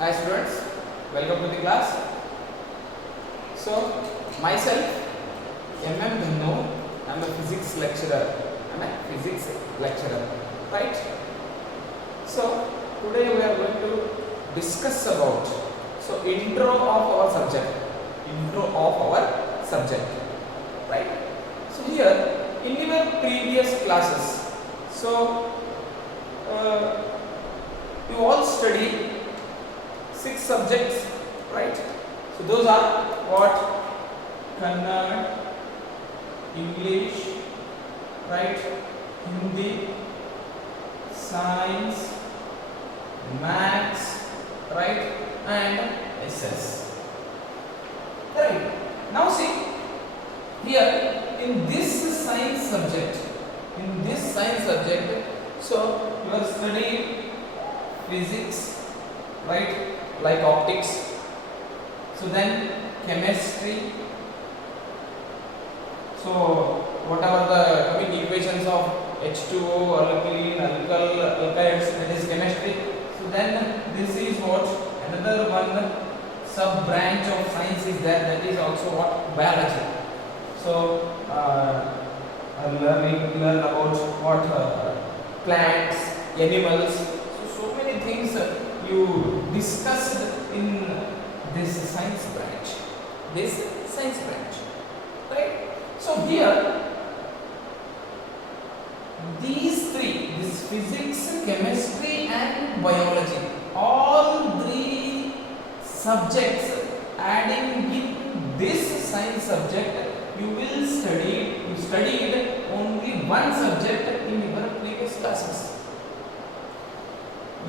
Hi students, welcome to the class. So myself MM Dhannu, I am a physics lecturer. Right? So today we are going to discuss about intro of our subject. Right? So here in your previous classes, you all study 6 subjects, right? So those are what? Kannada, English, right? Hindi, science, maths, right? And SS. Right. Now see here in this science subject, so you are studying physics, right? Like optics. So then chemistry. So whatever the chemical equations of H2O, alkali, alkydes, that is chemistry. So then this is what another one sub branch of science is there, that is also what? Biology. So learn about what plants, animals. So many things you discussed in this science branch. Right? So here these three, this physics, chemistry and biology, all three subjects adding in this science subject, you studied only one subject in your previous classes.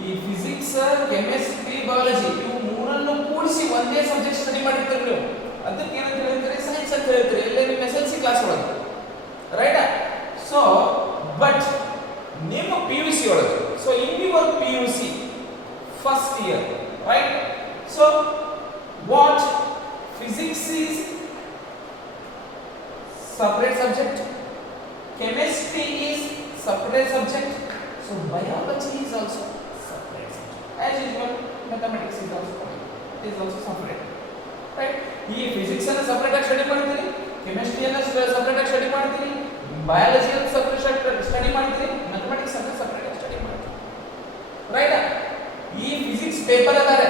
ಈ physics chemistry biology ಇವು ಮೂರನ್ನು ಕೂಡಿಸಿ ಒಂದೇ subject study ಮಾಡಿರ್ತೀರಿ ನೀವು. ಅದಕ್ಕೆ ಏನಂತ ಹೇಳ್ತೀರಿ? ಸೈನ್ಸ್ ಅಂತ ಹೇಳ್ತೀರಿ. ಎಲ್ಲ ನಿಮ್ಮ SLC ಕ್ಲಾಸ್ ಒಳಗೆ, ರೈಟ್? ಸೊ ಬಟ್ ನಿಮ್ಮ PUC ಒಳಗೆ, so in your PUC first year, right? So what physics is separate subject, chemistry is separate subject, so biology is also separate subject. As usual, mathematics is also separate, right? ಈ physics ಅನ್ನು separate ಆಗಿ ಸ್ಟಡಿ ಮಾಡ್ತೀರಿ, chemistry ಅನ್ನು separate ಆಗಿ ಸ್ಟಡಿ ಮಾಡ್ತೀರಿ, biology ಅನ್ನು separate ಸ್ಟಡಿ ಮಾಡ್ತೀರಿ, mathematics ಅನ್ನು separate ಆಗಿ ಸ್ಟಡಿ ಮಾಡ್ತೀರಿ, ರೈಟ್? ಈ physics ಪೇಪರ್ ಅದಾರೆ,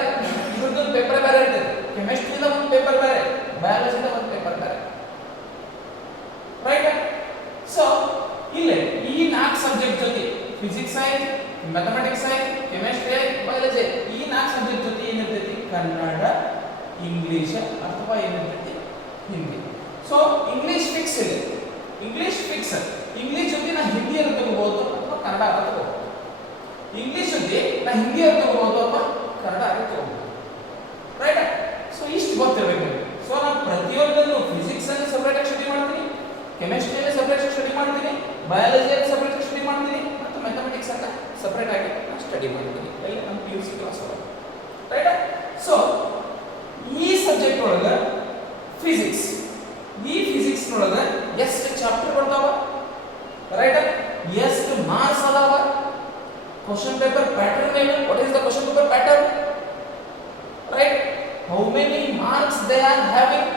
ಇದ್ರದ್ದು ಪೇಪರ್ ಬೇರೆ ಇರ್ತದೆ, chemistry ದ ಒಂದು ಪೇಪರ್ ಬೇರೆ, biology ದ ಒಂದು ಪೇಪರ್ ಬೇರೆ, ರೈಟ್? ಸೊ ಇಲ್ಲಿ ಈ 4 ಸಬ್ಜೆಕ್ಟ್ ಜೊತೆ ಫಿಸಿಕ್ಸ್ ಆಯ್ತು, ಮ್ಯಾಥಮೆಟಿಕ್ಸ್ ಆಯ್ತು, ಕೆಮಿಸ್ಟ್ರಿ ಆಯ್ತು, ಬಯಾಲಜಿ, ಈ 4 ಸಬ್ಜೆಕ್ಟ್ ಜೊತೆ ಏನಿರ್ತೈತಿ? ಕನ್ನಡ, ಇಂಗ್ಲಿಷ್ ಅಥವಾ ಏನಿರ್ತೈತಿ? ಹಿಂದಿ. ಸೊ ಇಂಗ್ಲಿಷ್ ಫಿಕ್ಸ್ ಇದೆ, ಇಂಗ್ಲಿಷ್ ಜೊತೆ ನಾ ಹಿಂದಿ ಅನ್ನು ತಗೋಬಹುದು ಅಥವಾ ಕನ್ನಡ ಅನ್ನು ತಗೋಬಹುದು, ಇಂಗ್ಲಿಷ್ ಜೊತೆ ನಾ ಹಿಂದಿ ಅನ್ನು ತಗೋಬಹುದು ಅಥವಾ ಕನ್ನಡ ಅನ್ನು ತಗೋಬಹುದು, ರೈಟ್? ಸೊ ಇಷ್ಟು ಗೊತ್ತಿರಬೇಕು. ಸೊ ನಾನು ಪ್ರತಿಯೊಂದನ್ನು ಫಿಸಿಕ್ಸ್ ಅನ್ನು ಸೆಪರೇಟ್ ಆಗಿ ಸ್ಟಡಿ ಮಾಡ್ತೀನಿ, ಕೆಮಿಸ್ಟ್ರಿ ಅನ್ನು ಸೆಪರೇಟ್ ಆಗಿ ಸ್ಟಡಿ ಮಾಡ್ತೀನಿ, ಬಯಾಲಜಿ ಅನ್ನು ಸೆಪರೇಟ್ ಆಗಿ ಸ್ಟಡಿ ಮಾಡ್ತೀನಿ, ಮತ್ತು ಮ್ಯಾಥಮೆಟಿಕ್ಸ್ ಅನ್ನು ಸೆಪರೇಟ್ ಆಗಿ ಸ್ಟಡಿ ಮಾಡ್ತೀನಿ ಎಲ್ಲ ನಮ್ಮ PUC ಕ್ಲಾಸ್ ಒಳಗೆ, ರೈಟ್? ಸೊ ಈ ಸಬ್ಜೆಕ್ಟ್ ಒಳಗೆ ಫಿಸಿಕ್ಸ್, ಈ ಫಿಸಿಕ್ಸ್ ನೊಳಗೆ ಎಷ್ಟು ಚಾಪ್ಟರ್ ಬರ್ತಾವ, ರೈಟ್? ಎಷ್ಟು ಮಾರ್ಕ್ಸ್ ಅದಾವ, ಕ್ವೆಶ್ಚನ್ ಪೇಪರ್ ಪ್ಯಾಟರ್ನ್ ಏನು, what is the question paper pattern, right? How many marks they are having,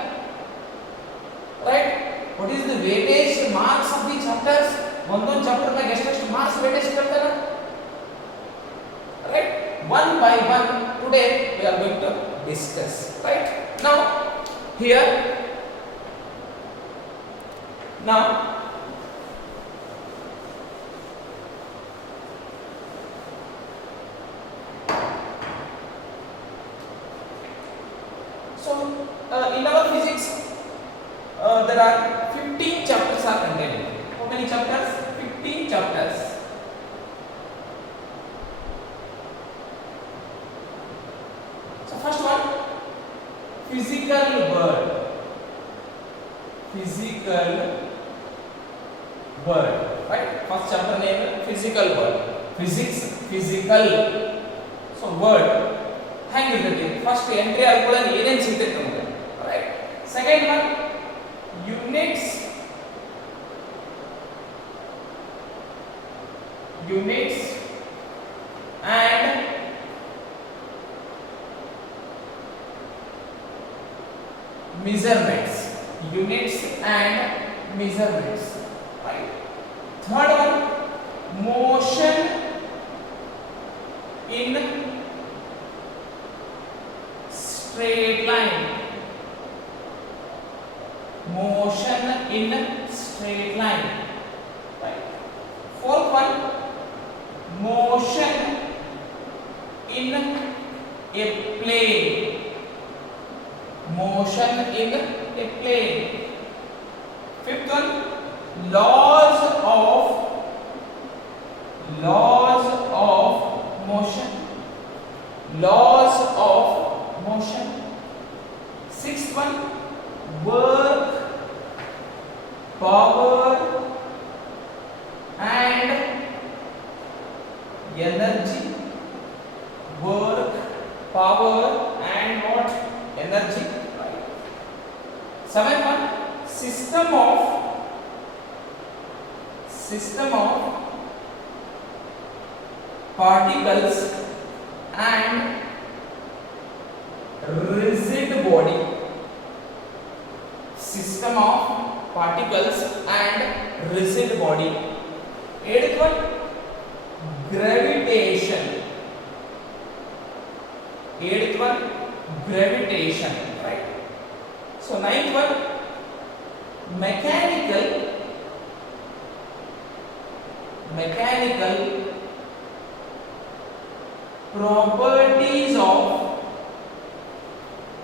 right? what is the weightage marks of the chapters, ಒಂದೊಂದು ಚಾಪ್ಟರ್ ದಾಗ ಎಷ್ಟು ಮಾರ್ಕ್ಸ್ weightage ಕೊಡ್ತಾರ, right? One by one today we are going to discuss, right? Now here so in our physics there are 15 chapters are contained. How many chapters? 15 chapters. So first one, physical world, right? First chapter name physical world, physics, physical. So word ಹೆಂಗಿರ್ತೈತಿ? First entry ಆಗ್ಕೊಳ್ಳಿ ಏನೇನು ಸಿಗ್ತೈತೆ ನಮಗೆ, right? Second one units units and measurements, units and measurements, right? Third one, motion in straight line, motion in straight line, right? Fourth one, motion in a plane, motion in a plane. Fifth one, laws of motion, laws of motion. Sixth one, work, power and energy, work, power and what? Energy, right? Seventh one, system of particles and rigid body, system of particles and rigid body. Eighth one, gravitation, eighth one, gravitation, right? So ninth one, mechanical properties of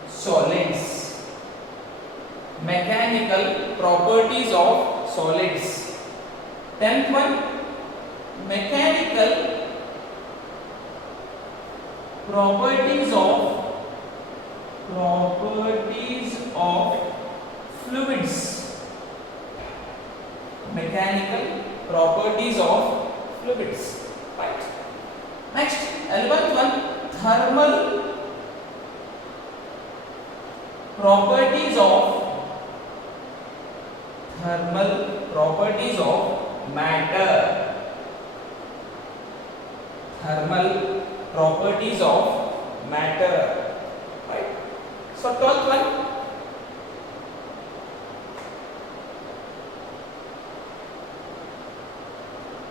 solids, mechanical properties of solids. 10th one, mechanical properties of fluids, mechanical properties of fluids, right? Next, 11th one, thermal properties of matter, thermal properties of matter, right? So 12th one,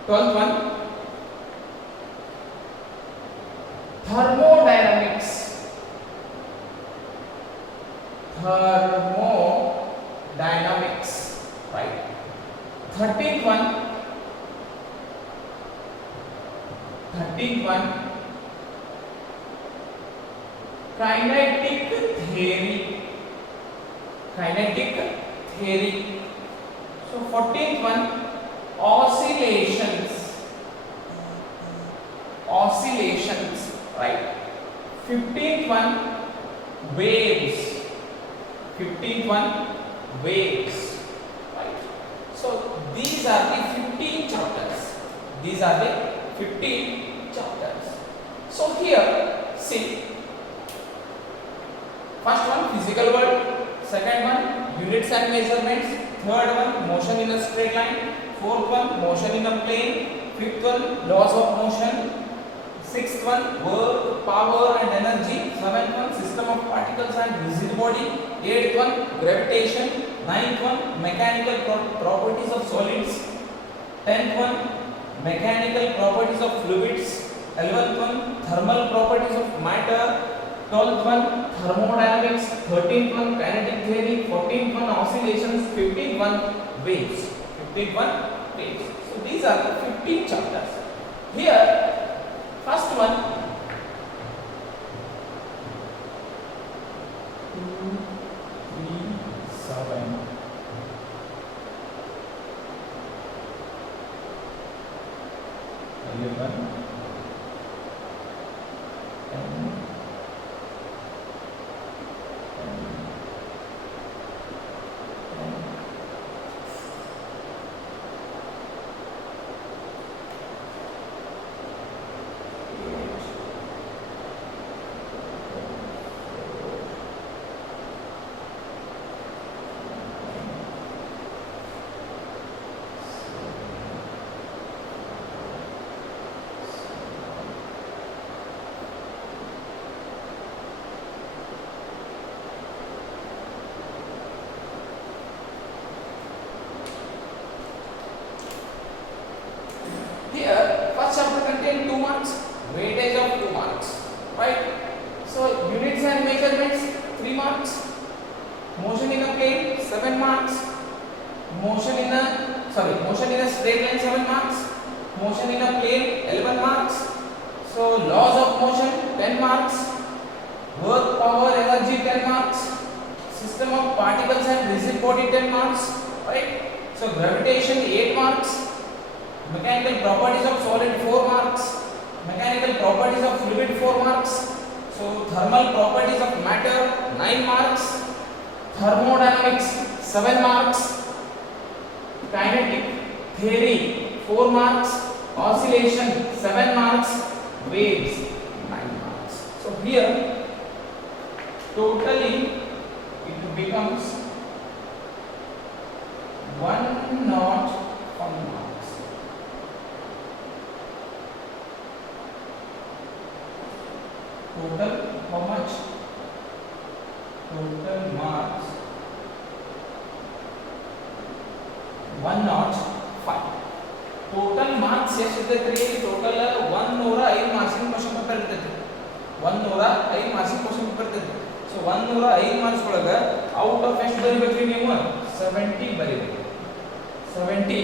thermodynamics, right? 13th one, kinetic theory. So 14th one, oscillations, right? 15th one, waves, right? So these are the 15 chapters. So here, see, first one, physical world. Second one, units and measurements. Third one, motion in a straight line. Fourth one, motion in a plane. Fifth one, laws of motion. Sixth one, work, power and energy. Seventh one, system of particles and rigid body. Eighth one, gravitation. Ninth one, mechanical properties of solids. 10th one, mechanical properties of fluids. 11th one, thermal properties of matter. 12th one, thermodynamics. 13th one, kinetic theory. 14th one, oscillations. 15th one, waves. So these are the 15 chapters. Here, first one, 2, 3, 7. plane 2 marks, weightage of 2 marks, right? So units and measurements 3 marks, motion in a plane 7 marks, motion in a straight line 7 marks, motion in a plane 11 marks. So laws of motion 10 marks, work, power, energy 10 marks, system of particles and rigid body 10 marks, right? So gravitation 8 marks, mechanical properties of solid 4 marks, mechanical properties of fluid 4 marks. So thermal properties of matter 9 marks, thermodynamics 7 marks, kinetic theory 4 marks, oscillation 7 marks, waves 9 marks. So here totally it becomes 105 marks. Total how much? Total marks 105. Total marks ಎಷ್ಟಿರ್ತೈತ್ರಿ? Total 105 marks question paper ಇರ್ತೈತಿ. 105 marks question paper ಇರ್ತೈತಿ. So 105 marks ಒಳಗ out of ಎಷ್ಟು ಬರಿಬೇಕ್ರಿ ನೀವು? 70 ಬರಿಬೇಕು. 70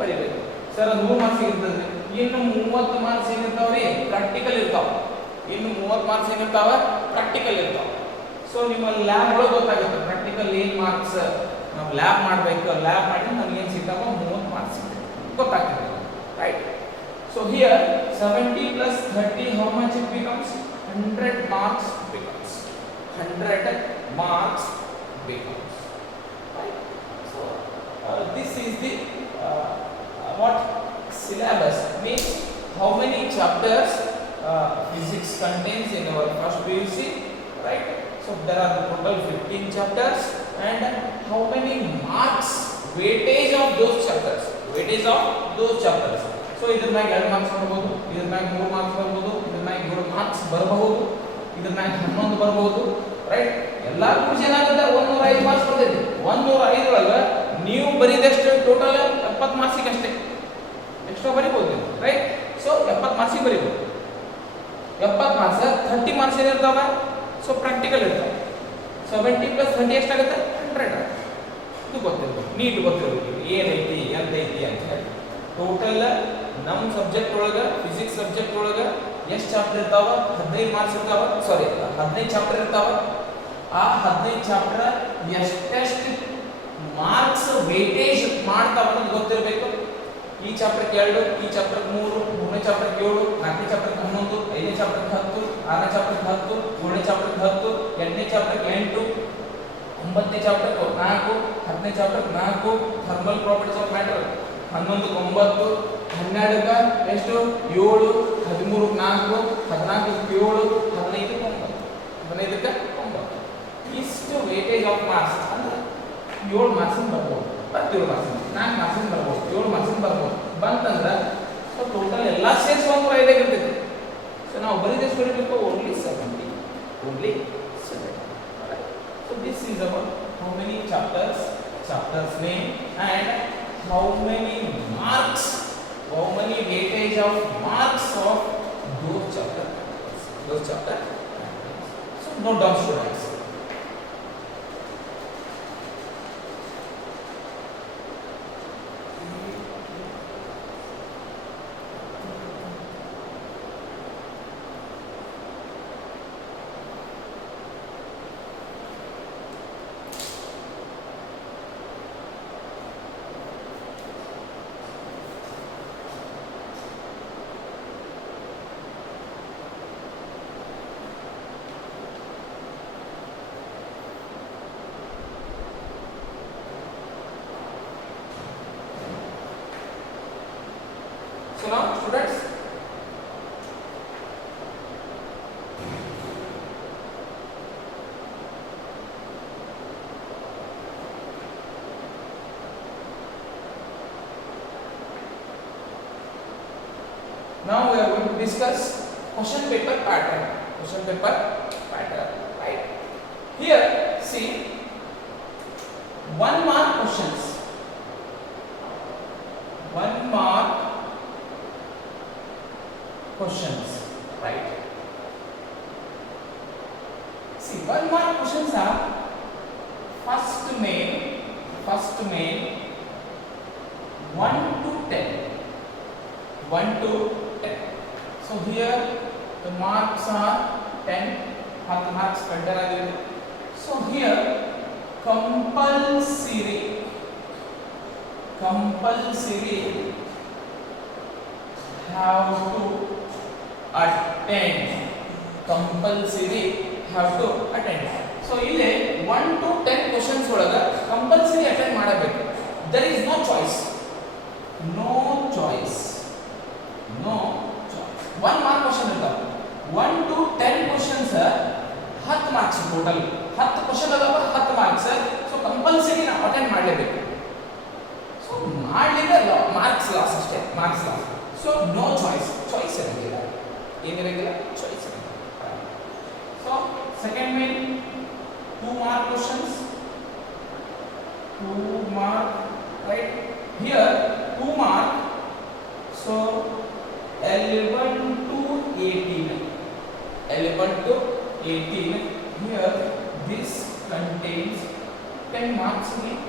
ಬರಿಬೇಕು. ಸರ್ ಅದು 100 ಮಾರ್ಕ್ಸ್ ಇರ್ತದೆ. ಇನ್ನು 30 ಮಾರ್ಕ್ಸ್ ಏನಿರ್ತಾವ್ರಿ? ಪ್ರಾಕ್ಟಿಕಲ್ ಇರ್ತಾವ. ಇನ್ನು 30 ಮಾರ್ಕ್ಸ್ ಏನಿರ್ತಾವ? ಪ್ರಾಕ್ಟಿಕಲ್ ಇರ್ತಾವ. ಸೊ ನಿಮ್ಮ ಲ್ಯಾಬ್ ಒಳಗೆ ಗೊತ್ತಾಗುತ್ತೆ ಪ್ರಾಕ್ಟಿಕಲ್ ಏನು ಮಾರ್ಕ್ಸ್ ನಾವು ಲ್ಯಾಬ್ ಮಾಡಬೇಕು. ಲ್ಯಾಬ್ ಮಾಡಿ ನಮಗೆ ಏನು ಸಿಗ್ತಾವ? 30 ಮಾರ್ಕ್ಸ್ ಸಿಗ್ತದೆ. ಗೊತ್ತಾಗ್ತದೆ, ರೈಟ್? ಸೊ ಹಿಯರ್ 70 plus 30 how much it becomes? 100 marks becomes. 100 marks becomes, right? So this is the what syllabus means how many chapters physics contains in our first PUC, right? So there are total 15 chapters and how many marks weightage of those chapters, weightage of those chapters. So ಇದರ ಮ್ಯಾಗ 2 ಮಾರ್ಕ್ಸ್ ಬರಬಹುದು, ಇದರ ಮ್ಯಾಗ 3 ಮಾರ್ಕ್ಸ್ ಬರಬಹುದು, ಇದರ ಮ್ಯಾಗ 7 ಮಾರ್ಕ್ಸ್ ಬರಬಹುದು, ಇದರ ಮ್ಯಾಗ 11 ಬರಬಹುದು, ರೈಟ್? ಎಲ್ಲಾ ಕೂಡಿ ಏನಾಗುತ್ತೆ? 105 ಮಾರ್ಕ್ಸ್ ಬರ್ತೈತಿ. 105 ಒಳಗ ನೀವು ಬರಿದಷ್ಟು ಟೋಟಲ್ 70 ಮಾರ್ಕ್ಸ್ ಅಷ್ಟೇ. ಎಕ್ಸ್ಟ್ರಾ ಬರಿಬಹುದು, ರೈಟ್? ಸೊ 70 ಮಾರ್ಕ್ಸ್ ಬರಿಬಹುದು. 70 ಮಾರ್ಕ್ಸ್ 30 ಮಾರ್ಕ್ಸ್ ಏನಿರ್ತಾವ? ಸೊ ಪ್ರಾಕ್ಟಿಕಲ್ ಇರ್ತಾವ. 70 plus 30 ಎಷ್ಟಾಗುತ್ತೆ? 100. ಇದು ಗೊತ್ತಿರಬೇಕು, ನೀಟ್ ಗೊತ್ತಿರಬೇಕು ಏನೈತಿ ಎಂತೈತಿ ಅಂತ ಹೇಳಿ. ಟೋಟಲ್ ನಮ್ಮ ಸಬ್ಜೆಕ್ಟ್ ಒಳಗ ಫಿಸಿಕ್ಸ್ ಸಬ್ಜೆಕ್ಟ್ ಒಳಗ ಎಷ್ಟು ಚಾಪ್ಟರ್ ಇರ್ತಾವ? 15 ಮಾರ್ಕ್ಸ್ ಇರ್ತಾವ. ಸಾರಿ 15 ಚಾಪ್ಟರ್ ಇರ್ತಾವ. ಆ 15 ಚಾಪ್ಟರ್ ಎಷ್ಟೆಷ್ಟು ಮಾರ್ಕ್ಸ್ ವೇಟೇಜ್ ಮಾಡ್ತಾವ ಅನ್ನೋದು ಗೊತ್ತಿರಬೇಕು. ಈ ಚಾಪ್ಟರ್ 2, ಈ ಚಾಪ್ಟರ್ 3, 3ನೇ ಚಾಪ್ಟರ್ 7, 4ನೇ ಚಾಪ್ಟರ್ 11, 5ನೇ ಚಾಪ್ಟರ್ 10, 6ನೇ ಚಾಪ್ಟರ್ 10, 7ನೇ ಚಾಪ್ಟರ್ 10, 8ನೇ ಚಾಪ್ಟರ್ 8, 9ನೇ ಚಾಪ್ಟರ್ 4, 10ನೇ chapter 4, thermal properties of matter 11 9, 12 ಎಷ್ಟು 7, 13 4, 14 7, 15 9, 15ಕ್ಕೆ 9. ಇಷ್ಟು ವೇಟೇಜ್ ಆಫ್ ಮಾರ್ಕ್ಸ್ ಅಂದ್ರೆ 7 ಮಾರ್ಕ್ಸ್ ಬರ್ಬೋದು, 7 ಮಾರ್ಕ್ಸ್ 4 ಮಾರ್ಕ್ಸ್ ಬರ್ಬೋದು, 7 ಮಾರ್ಕ್ಸ್ ಬರ್ಬೋದು ಬಂತಂದ್ರೆ ಸೊ ಟೋಟಲ್ ಎಲ್ಲ ಸೇರ್ಸ್ 105 ಇರ್ತೈತಿ. ಸೊ ನಾವು ಬರೀದಷ್ಟು ಬರೀಬೇಕು ಓನ್ಲಿ 70. So this is about how many chapters name and how many marks, how many weightage of marks of those chapter. So note down, students. So now students, now we are going to discuss question paper pattern. Right? Here see 1 mark questions. 1 mark questions, right? See, 1 mark questions are first main 1 to 10. 1 to 10. So here the marks are 10. Half marks better. So here compulsory have to attend. So ಇಲ್ಲಿ 1 to 10 questions ಒಳಗ compulsory attend ಮಾಡಬೇಕು. There is no choice. 1 mark question ಇರ್ತಾವ. 1 to 10 questions 10 marks total. 10 question ಅದಾವ, 10 marks. So compulsory ನಾವು attend ಮಾಡಲೇಬೇಕು. So ಮಾಡಲಿಲ್ಲ marks loss ಅಷ್ಟೇ, marks loss. So no choice ಇರಂಗಿಲ್ಲ. ಏನಿರಂಗಿಲ್ಲ, ಚಾಯ್ಸ್ ಇರಂಗಿಲ್ಲ. So second main 2 mark questions. 2 mark, right? Here 2 mark. So 11 to 18. 11 to 18. Here this contains 10 marks again.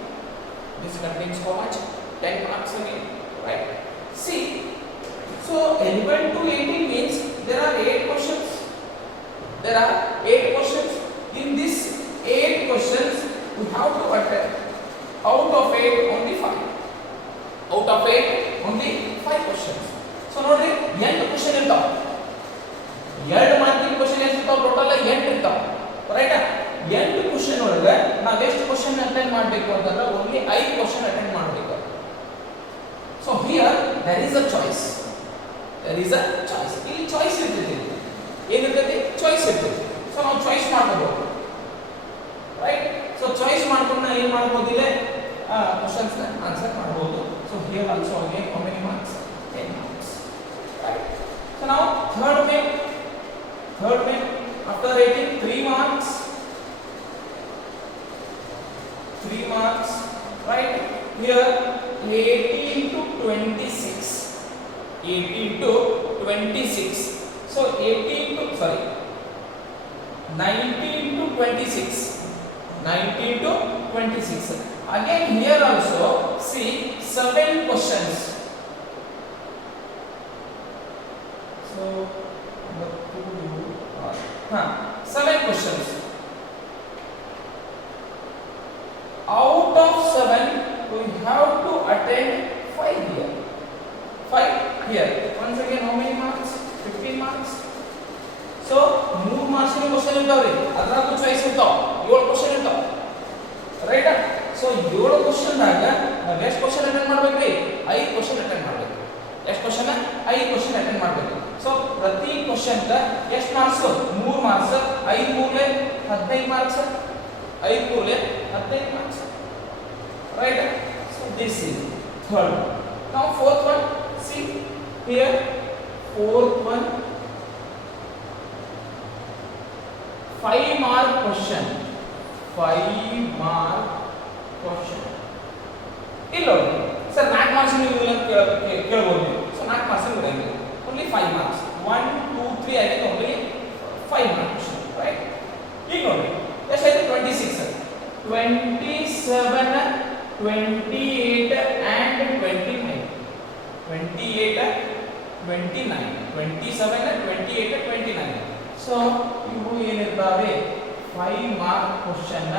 This contains how much? 10 marks again, right? See, so 11 to 18 means there are 8 questions. In this 8 questions we have to attempt. Out of 8 only 5. Out of 8 only 5 questions. So ನೋಡ್ರಿ 8 ಕ್ವೆಶ್ಚನ್ ಇರ್ತಾವ. 2 ಮಾರ್ಕಿನ ಕ್ವೆಶ್ಚನ್ ಇರ್ತಾವ, ಟೋಟಲ್ 8 ಇರ್ತಾವ, ರೈಟ್? 8 ಕ್ವೆಶ್ಚನ್ ಒಳಗೆ ನಾವು ಎಷ್ಟು question attend ಮಾಡಬೇಕು ಅಂತಂದ್ರೆ ಓನ್ಲಿ 5 ಕ್ವೆಶ್ಚನ್ ಅಟೆಂಡ್ ಮಾಡಬೇಕು. So here there is a choice. ಇಲ್ಲಿ ಚಾಯ್ಸ್ ಇರ್ತೈತಿ. ಏನಿರ್ತೈತಿ? ಚಾಯ್ಸ್ ಇರ್ತೈತಿ. ಸೊ ನಾವು ಚಾಯ್ಸ್ ಮಾಡ್ಕೋಬಹುದು, ರೈಟ್? ಸೊ ಚಾಯ್ಸ್ ಮಾಡ್ಕೊಂಡು ಏನು ಮಾಡ್ಬೋದು? ಇಲ್ಲಿ ಕ್ವೆಶ್ಚನ್ಸ್ ಆನ್ಸರ್ ಮಾಡಬಹುದು. So here also again how many marks? 10 marks, right? So now third main after 18 3 marks, right? Here 18 to 26. So 19 to 26. Again here also see 7 questions. So 7 questions. Out of 7 we have to attend 5 here. 5 here. Once again how many marks? 15 marks. So 3 marks ನ ಕ್ವೆಶ್ಚನ್ ಇರ್ತಾವ್ರಿ. ಅದರಾಗೂ ಚಾಯ್ಸ್ ಇರ್ತಾವ. 7 ಕ್ವೆಶ್ಚನ್ ಇರ್ತಾವ, right? So 7 ಕ್ವೆಶ್ಚನ್ ದಾಗ ನಾವು ಎಷ್ಟು question attend ಮಾಡಬೇಕ್ರಿ? 5 question attend ಮಾಡಬೇಕು. ಎಷ್ಟು ಕ್ವೆಶ್ಚನ್? 5 ಕ್ವೆಶ್ಚನ್ ಅಟೆಂಡ್ ಮಾಡಬೇಕು. ಸೊ ಪ್ರತಿ ಕ್ವೆಶ್ಚನ್ ಗೆ ಎಷ್ಟು ಮಾರ್ಕ್ಸ್? 3 ಮಾರ್ಕ್ಸ್. 5 ಮೂಲೆ 15 ಮಾರ್ಕ್ಸ್. 5 ಮೂಲೆ 15 marks, right? So this is third one. Now fourth one, see here, fourth one 5 mark question. 5 mark question. ಇಲ್ಲ ಸರ್ 4 ಮಾರ್ಕ್ಸ್ ನೀವು ಕೇಳಬಹುದು. ಸೊ 4 ಮಾರ್ಕ್ಸ್ ಇರಂಗಿಲ್ಲ, only 5 marks. 1 2 3 ಆಗಿದೆ, only 5 marks, right? ಈಗ ನೋಡಿ ಎಷ್ಟಾಯ್ತು? 26, 27, 28 and 29. 27, 28, 29. ಸೊ ಇವು ಏನಿರ್ತಾವೆ 5 ಮಾರ್ಕ್ ಕ್ವೆಶ್ಚನ್.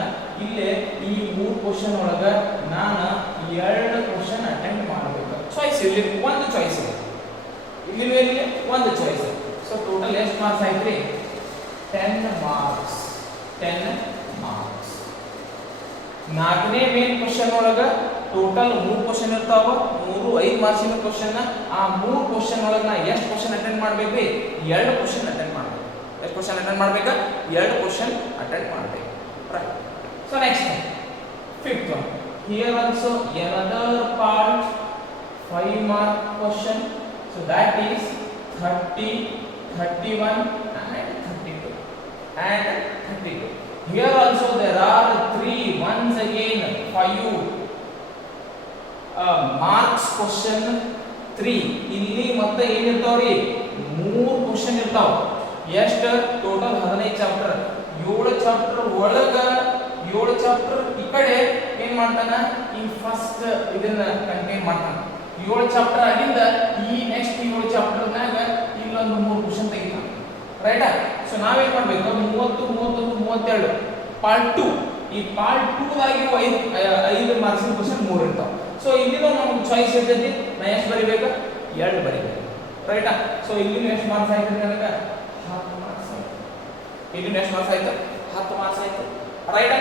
ಇಲ್ಲೇ ಈ 3 ಕ್ವೆಶ್ಚನ್ ಒಳಗ ನಾನು 2 ಕ್ವೆಶ್ಚನ್ ಅಟೆಂಡ್ ಮಾಡಬೇಕು. ಚಾಯ್ಸ್ ಇಲ್ಲಿ ಒಂದು ಚಾಯ್ಸ್ ಇದೆ, ಇಲ್ಲಿ ಒಂದು ಚಾಯ್ಸ್. ಸೊ ಟೋಟಲ್ ಎಷ್ಟು ಮಾರ್ಕ್ಸ್ ಆಯ್ತ್ರಿ? 10 ಮಾರ್ಕ್ಸ್. 10 ಮಾರ್ಕ್ಸ್. 4ನೇ ಮೇನ್ ಕ್ವೆಶ್ಚನ್ ಒಳಗ ಟೋಟಲ್ 3 ಕ್ವೆಶ್ಚನ್ ಇರ್ತಾವ. 3 5 ಮಾರ್ಕ್ಸಿನ ಕ್ವೆಶ್ಚನ್. ಆ 3 ಕ್ವೆಶ್ಚನ್ ಒಳಗ ನಾ ಎಷ್ಟು ಕ್ವೆಶ್ಚನ್ ಅಟೆಂಡ್ ಮಾಡಬೇಕ್ರಿ? 2 ಕ್ವೆಶ್ಚನ್ ಅಟೆಂಡ್ ಮಾಡಬೇಕು. ಎಷ್ಟು ಕ್ವೆಶ್ಚನ್ ಅಟೆಂಡ್ ಮಾಡಬೇಕು? 2 ಕ್ವೆಶ್ಚನ್ ಅಟೆಂಡ್ ಮಾಡಬೇಕು, right? So next fifth one. Here also another part 5 mark question. So that is 30, 31 and 32 and 32. Here also there are 3 once again 5 marks question 3. ಇಲ್ಲಿ ಮತ್ತೆ ಏನಿರ್ತಾವ್ರಿ? ಮೂರು ಕ್ವಶನ್ ಇರ್ತಾವ. ಎಷ್ಟು ಟೋಟಲ್ 15 ಚಾಪ್ಟರ್. 7 ಚಾಪ್ಟರ್ ಒಳಗ 7 ಚಾಪ್ಟರ್ ಈ ಕಡೆ ಏನ್ ಮಾಡ್ತಾನ, ಈ ಫಸ್ಟ್ ಇದನ್ನ ಕಂಟೈನ್ ಮಾಡ್ತಾನ. 7 ಚಾಪ್ಟರ್ ಆಗಿಂದ ಈ ನೆಕ್ಸ್ಟ್ 7 ಚಾಪ್ಟರ್ ನಾಗ ಇಲ್ಲೊಂದು 3 ಕ್ವಶನ್ ತೆಗಿತಾನ. ರೈಟಾ? ಸೊ ನಾವೇನ್ ಮಾಡ್ಬೇಕು, 30 31 32 ಪಾರ್ಟ್ 2. ಈ ಪಾರ್ಟ್ 2 ದಾಗಿರುವ 5 ಮಾರ್ಕ್ಸ್ ಕ್ವಶನ್ 3 ಇರ್ತಾವ. ಸೊ ಇಲ್ಲಿ ನಮಗೆ ಚಾಯ್ಸ್ ಇರ್ತೈತಿ, ನಾ ಎಷ್ಟು ಬರಿಬೇಕು, 2 ಬರಿಬೇಕು. ರೈಟಾ? ಸೊ ಇಲ್ಲಿ ಎಷ್ಟು ಮಾರ್ಕ್ಸ್ ಆಯ್ತು ನನಗೆ, 10 ಮಾರ್ಕ್ಸ್ ಆಯ್ತು. ಇಲ್ಲಿ ಎಷ್ಟು ಮಾರ್ಕ್ಸ್ ಆಯ್ತು, 10 ಮಾರ್ಕ್ಸ್ ಆಯ್ತು. ರೈಟಾ?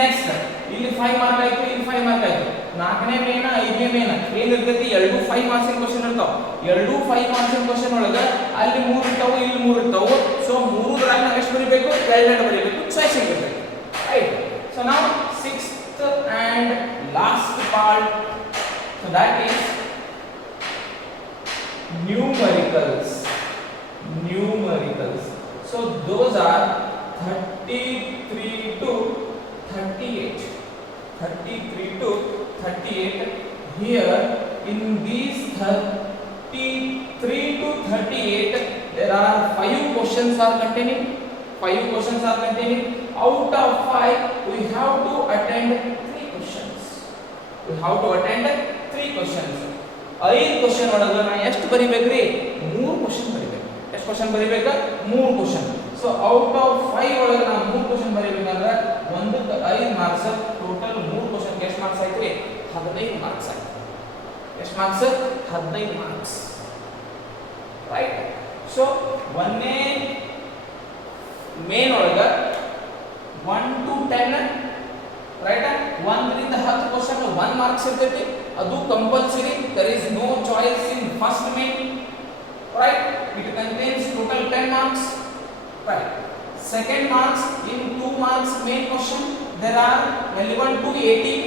ನೆಕ್ಸ್ಟ್ ಇಲ್ಲಿ 5 ಮಾರ್ಕ್ ಆಯ್ತು, ಇಲ್ಲಿ 5 ಮಾರ್ಕ್ ಆಯ್ತು. 4ನೇ ಮೇನ 5ನೇ ಮೇನ ಏನ್ ಇರ್ತೈತಿ, 2 5 ಮಾರ್ಕ್ಸ್ ಕ್ವಶನ್ ಇರ್ತಾವ. 2 5 ಮಾರ್ಕ್ಸ್ ಕ್ವಶನ್ ಒಳಗ ಅಲ್ಲಿ 3 ಇರ್ತಾವ, ಇಲ್ಲಿ 3 ಇರ್ತಾವ. ಸೊ 3 ದ್ರಾಗ ನಾವು ಎಷ್ಟು ಬರಿಬೇಕು, 2 ಬರಿಬೇಕು. ಚಾಯ್ಸ್ ಇರ್ತೈತಿ. Right? So now sixth and last part, so that is numericals. So those are 33 to 38. 33 to 38. Here in these 33 to 38 there are 5 questions are containing. 5 questions are containing. Out of 5 we have to attend 3 questions. 5 ಕ್ವಶನ್ ಒಳಗ ನಾ ಎಷ್ಟು ಬರಿಬೇಕ್ರಿ, 3 ಕ್ವಶನ್ ಬರಿಬೇಕು. ಎಷ್ಟು ಕ್ವಶನ್ ಬರಿಬೇಕು, 3 question. So out of 5 ಒಳಗ ನಾ 3 ಕ್ವಶನ್ ಬರಿಬೇಕಂದ್ರೆ ಒಂದಕ್ಕೆ 5 ಮಾರ್ಕ್ಸ್. ಟೋಟಲ್ 3 ಕ್ವಶನ್ ಎಷ್ಟು ಮಾರ್ಕ್ಸ್ ಆಯ್ತು, 15 ಮಾರ್ಕ್ಸ್ ಆಯ್ತು. ಎಷ್ಟು ಮಾರ್ಕ್ಸ್, 15 ಮಾರ್ಕ್ಸ್. ರೈಟ್? ಸೊ ಒಂದೇ ಮೇನ್ ಒಳಗ 1 to 10, ರೈಟ್? 1 ರಿಂದ 10 ಕ್ವಶನ್ 1 ಮಾರ್ಕ್ಸ್ ಇರ್ತೈತಿ. ಅದು compulsory. there is no choice in first main, right? It contains total 10 marks, right? Second marks in 2 marks main question. There are 11 to 18.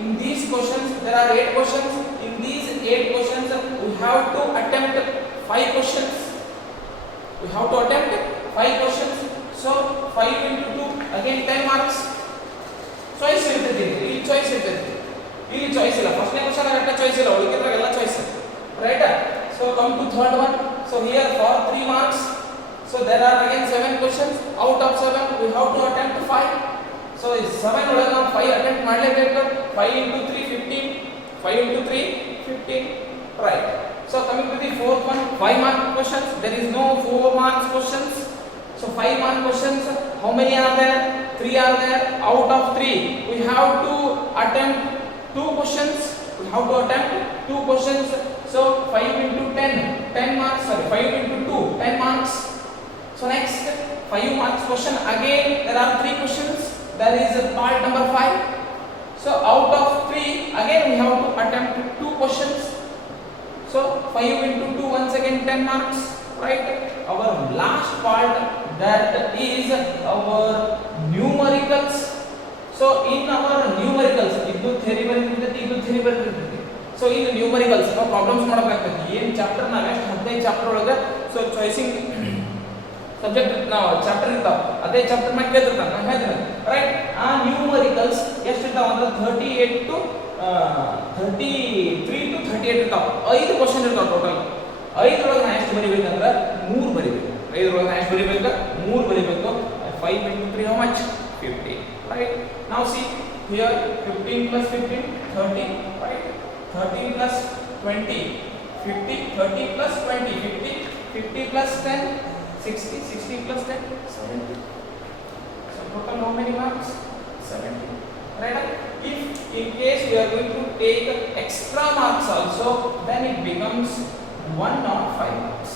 In these questions there are 8 questions. In these 8 questions we have to attempt 5 questions. So 5 into 2 again 10 marks. Choice ಇರ್ತೈತಿ. ಇಲ್ಲಿ choice ಇರ್ತೈತಿ, ಇಲ್ಲಿ ಚಾಯ್ಸ್ ಇಲ್ಲ. ಫಸ್ಟ್ನೇ ಕ್ವಶನ್ ಆಗಟ್ಟ ಚಾಯ್ಸ್ ಇಲ್ಲ, ಉಳಿದಿದ್ರಾಗ ಎಲ್ಲ choice. Right? So come to third one. So here for 3 marks. So there are again 7 questions. Out of 7 we have to attempt 5. So 7 ಒಳಗೆ ನಾವು 5 ಅಟೆಂಪ್ಟ್ ಮಾಡಲೇಬೇಕು. 5 into 3 15. 5 into 3 15. Right? So coming to the fourth one, 5 mark questions. There is no 4 marks questions. So 5 mark questions, how many are there? 3 are there. Out of 3 we have to attempt 2 questions. So 5 into 10 marks. 5 into 2 10 marks. So next 5 marks question, again there are 3 questions. There is part number 5. So out of 3 again we have to attempt 2 questions. So 5 into 2 once again 10 marks. Right? Our last part, that is our numericals. So in our numericals, ಇದು ಥಿಯರಿ ಬರೀತಿರ್ತೈತಿ, ಇದು ಥಿಯರಿ ಬರೀತಿರ್ತೈತಿ. ಸೊ ಇದು ನ್ಯೂಮರಿಕಲ್ಸ್ ನಾವು ಪ್ರಾಬ್ಲಮ್ಸ್ ಮಾಡಬೇಕಾಗ್ತೈತಿ. ಏನು ಚಾಪ್ಟರ್ ನಾವ್ ಎಷ್ಟು 15 ಚಾಪ್ಟರ್ ಒಳಗೆ ಸೊ ಚಾಯ್ಸಿಂಗ್ ಸಬ್ಜೆಕ್ಟ್ ನಾವು ಚಾಪ್ಟರ್ ಇರ್ತಾವ, ಅದೇ ಚಾಪ್ಟರ್ ಮ್ಯಾಗ ಕೇಳ್ತಿರ್ತಾನೆ. ನಾನು ಹೇಳ್ತೀನಿ ರೈಟ್. ಆ ನ್ಯೂಮರಿಕಲ್ಸ್ ಎಷ್ಟು ಇರ್ತಾವ ಅಂದ್ರೆ 33 to 38 ಇರ್ತಾವ. 5 ಕ್ವಶನ್ ಇರ್ತಾವ ಟೋಟಲ್. 5 ಒಳಗೆ ನಾ ಎಷ್ಟು ಬರಿಬೇಕಂದ್ರೆ 3 ಬರಿಬೇಕು. 5 ಒಳಗೆ ನಾ ಎಷ್ಟು ಬರಿಬೇಕು, 3 ಬರಿಬೇಕು. 5 into 3 how much, 50. Right? Now see here 15 plus 15 30. Right? 13 plus 20 50. 30 plus 20 50. 50 plus 10 60. 60 plus 10 70. So total how many marks, 70. Right? If in case we are going to take extra marks also, then it becomes 105 marks.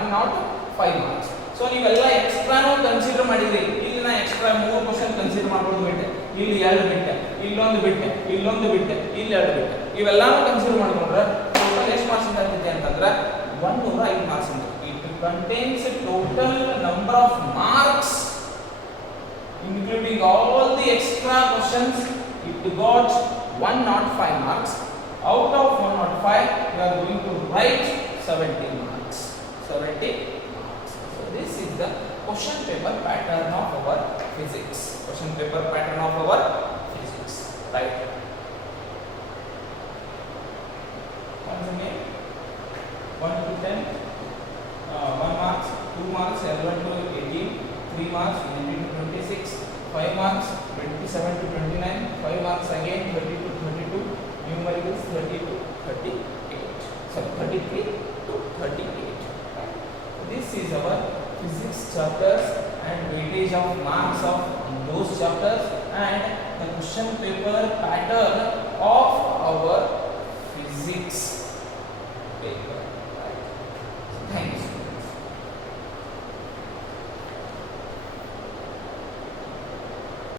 105 marks. So ನೀವೆಲ್ಲ ಎಕ್ಸ್ಟ್ರಾನೂ ಕನ್ಸಿಡರ್ ಮಾಡಿದ್ರಿ. ಇಲ್ಲಿ ನಾ ಎಕ್ಸ್ಟ್ರಾ 3 ಕ್ವಶನ್ ಕನ್ಸಿಡರ್ ಮಾಡ್ಬೋದು ಬಿಟ್ಟೆ, ಇಲ್ಲಿ 2 ಬಿಟ್ಟೆ, ಇಲ್ಲೊಂದು ಬಿಟ್ಟೆ, ಇಲ್ಲಿ 2 ಬಿಟ್ಟೆ. ಇವೆಲ್ಲಾನು ಕನ್ಸಿಡರ್ ಮಾಡ್ಕೊಂಡ್ರೆ ಟೋಟಲ್ ಎಷ್ಟು ಮಾರ್ಕ್ಸ್ ಆಗ್ತೈತೆ ಅಂತಂದ್ರೆ 105 ಮಾರ್ಕ್ಸ್ ಅಂತ. It contains total number of marks including all the extra questions. It got 105 marks. Out of 105 you are going to write 70 marks. 70 marks. So this is the question paper pattern of our physics. Right? Once again 1 chapters and weightage of marks of those chapters and the question paper pattern of our physics.